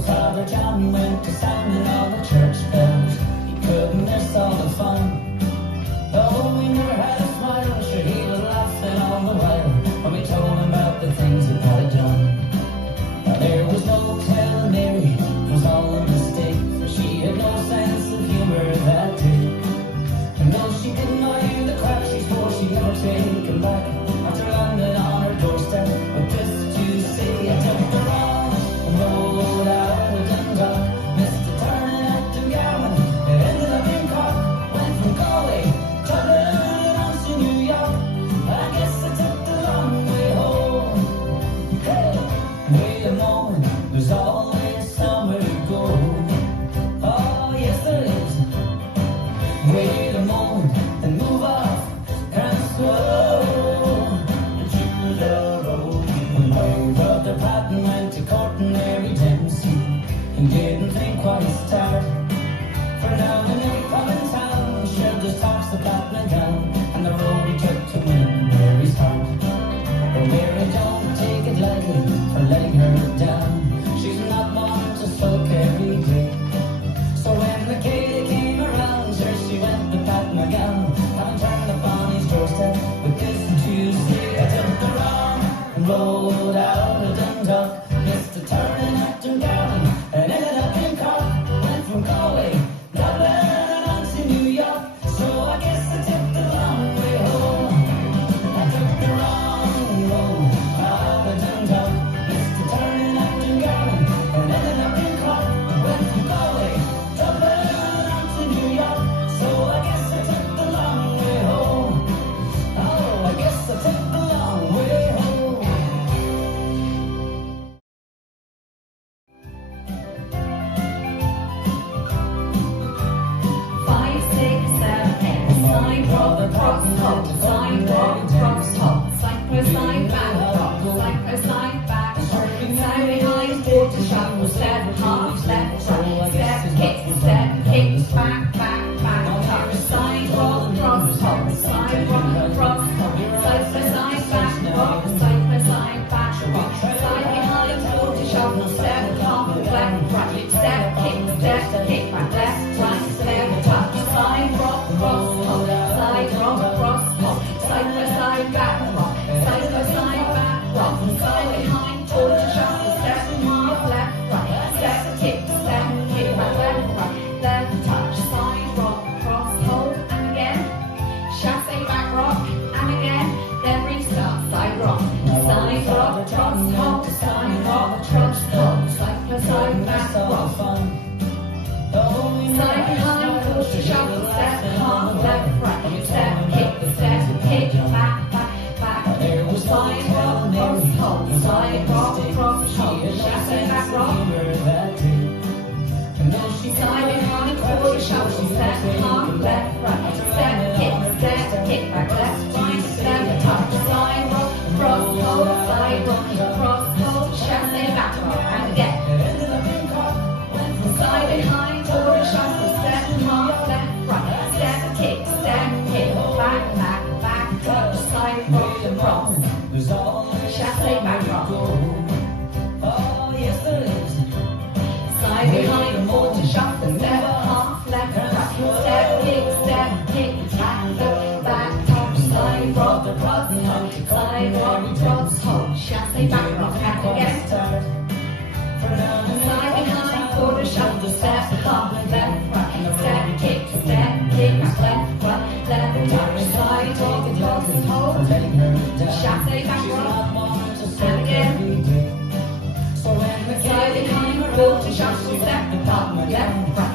Well, Father John went to sounding all the church bells. He couldn't miss all the fun. Though we never had a smile, sure he was laughing all the while when we told him about the things that God had done. Now there was no telling Mary, it was all a mistake, for she had no sense of humor that day. And though she didn't mind the crap, she swore she'd never take him back after landing on her doorstep with this to say. I took the wrong road out of Dundalk, missed a turn at Dungarvan, it ended up in Cork, went from Galway, Dublin, and on to New York. I guess I took the long way home. Hey, wait a moment, there's always somewhere to go. Oh yes there is. Wait a moment and move off kind of slow to the road. When my brother Patton went to court and Mary Dancezing, he didn't think twice hard. For now in every pub in town, shelters talks the Patton down, and the road he took to win Mary's heart. But Mary don't take it lightly for letting her down. She's not one to sulk every day. So when the Katie came around, sure she went to pat my gown, and turned upon his doorstep with this to say. I took the wrong road out of Dundalk, missed a turn at Dungarvan, and ended up in Cork, went from Galway, Dublin, and on to New York. So I guess I took the long way home. I took the wrong road out of Dundalk, missed a turn at Dungarvan, and ended up in Cork, went from Galway, Dublin, and on to New York. So I guess I took the long way home. Oh, I guess I took the long way home. 5, 6, 7, 8. Sidewalk, cross hop, sidewalk, cross hop, side per side, back hop, side per side, back hop. Side behind, quarter shuffle, step, half, left, right, step, kick, back, hop. Sidewalk, cross hop, sidewalk, cross hop, side per side, back hop, side per side, back hop. Side behind, quarter shuffle, step, half, left, right, step, kick, back, left, right, step, top. Sidewalk, cross hop, sidewalk, cross hop, side per side, back hop, side per side, back hop. Side behind, quarter shuffle, step, half, left, right, step, kick, back, left, right, left touch. Sidewalk, cross hold, and again. Chassé back rock, and again. Then restart, side rock, cross hold, side rock, cross hold, side per side, back rock. Side behind, quarter shuffle, step, half, left, right, step, kick, back. Side rock, cross hold, side rock, cross hold, chassé back rock. Side behind, quarter shuffle, step, half, left, right, step, kick, back, left, right, step, touch. Side rock, cross hold, chassé back rock, and again. Side behind, quarter shuffle, step, half, left, right, step, kick, back, touch. Side rock, cross, chassé back rock. Oh yes there is. Side behind, quarter shuffle, step, half, left, right, step, kick, back, touch. Side rock, cross hold, chassé back rock, and again. Side behind, quarter shuffle, step, half, left, right, step, kick, back, left, right, left, touch. Side rock, cross hold, chassé back rock, and again. Side behind, quarter shuffle, step, half, left, right.